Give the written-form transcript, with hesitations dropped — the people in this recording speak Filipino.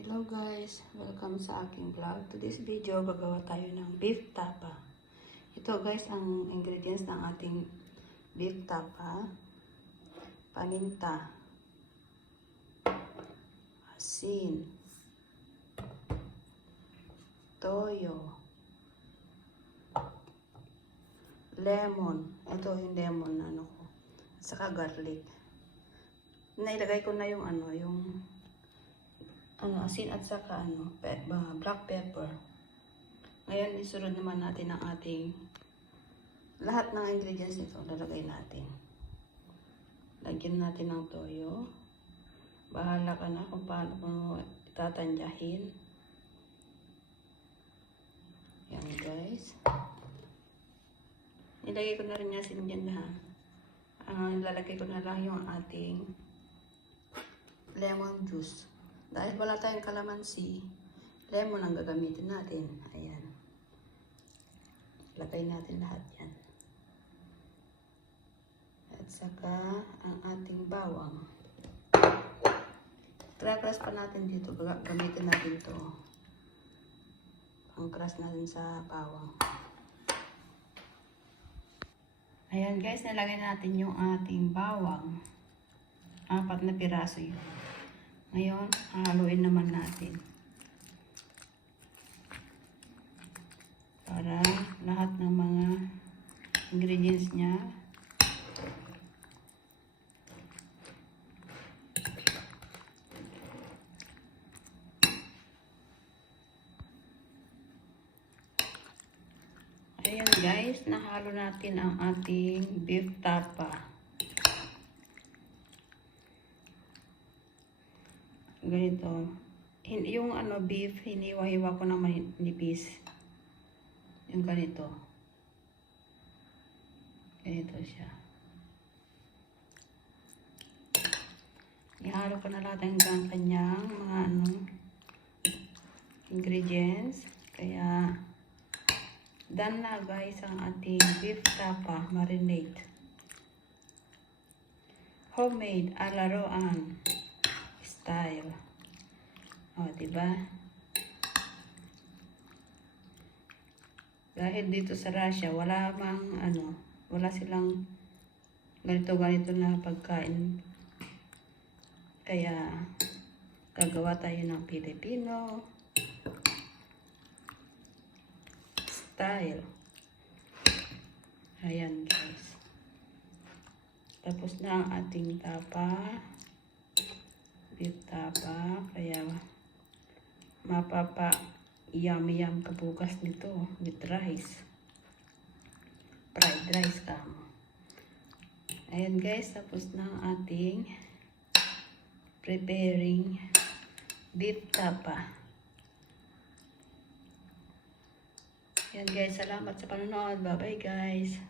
Hello guys, welcome sa aking vlog. Today's video, gagawa tayo ng beef tapa. Ito guys, ang ingredients ng ating beef tapa. Paminta, asin, toyo, lemon. Ito yung lemon na ano ko. At saka garlic. Nailagay ko na yung asin at saka black pepper. Ngayon, isunod naman natin ang ating lahat ng ingredients nito. Lalagay natin. Lagyan natin ng toyo. Bahala ka na kung paano ko itatandyahin. Yan guys. Nilagay ko na rin yung asin dyan lahat. Lalagay ko na lang yung ating lemon juice. Dahil wala tayong kalamansi, lemon ang gagamitin natin. Ayan. Lagay natin lahat yan. At saka ang ating bawang. Crash pa natin dito. Gamitin natin to. Pang-crush natin sa bawang. Ayan guys, nilagay natin yung ating bawang. 4 na piraso yun. Ngayon, haluin naman natin. Para lahat ng mga ingredients niya ayan guys, nahalo natin ang ating beef tapa. Ganito. Yung beef, hiniwa-hiwa ko na manipis. Yung ganito. Ganito siya. Ihalo ko na lahat ang kanyang mga ingredients. Kaya, done na guys ang ating beef tapa marinade. Homemade a la Roan style. O, diba? Dahil dito sa Russia, wala silang ganito na pagkain. Kaya, gagawa tayo ng Filipino style. Ayan guys. Tapos na ang ating tapa. Beef tapa. Kaya, yummy kabukas nito with rice. Fried rice kamo. Ayan guys, tapos na ang ating preparing beef tapa. Ayan guys, salamat sa panonood. Bye bye guys.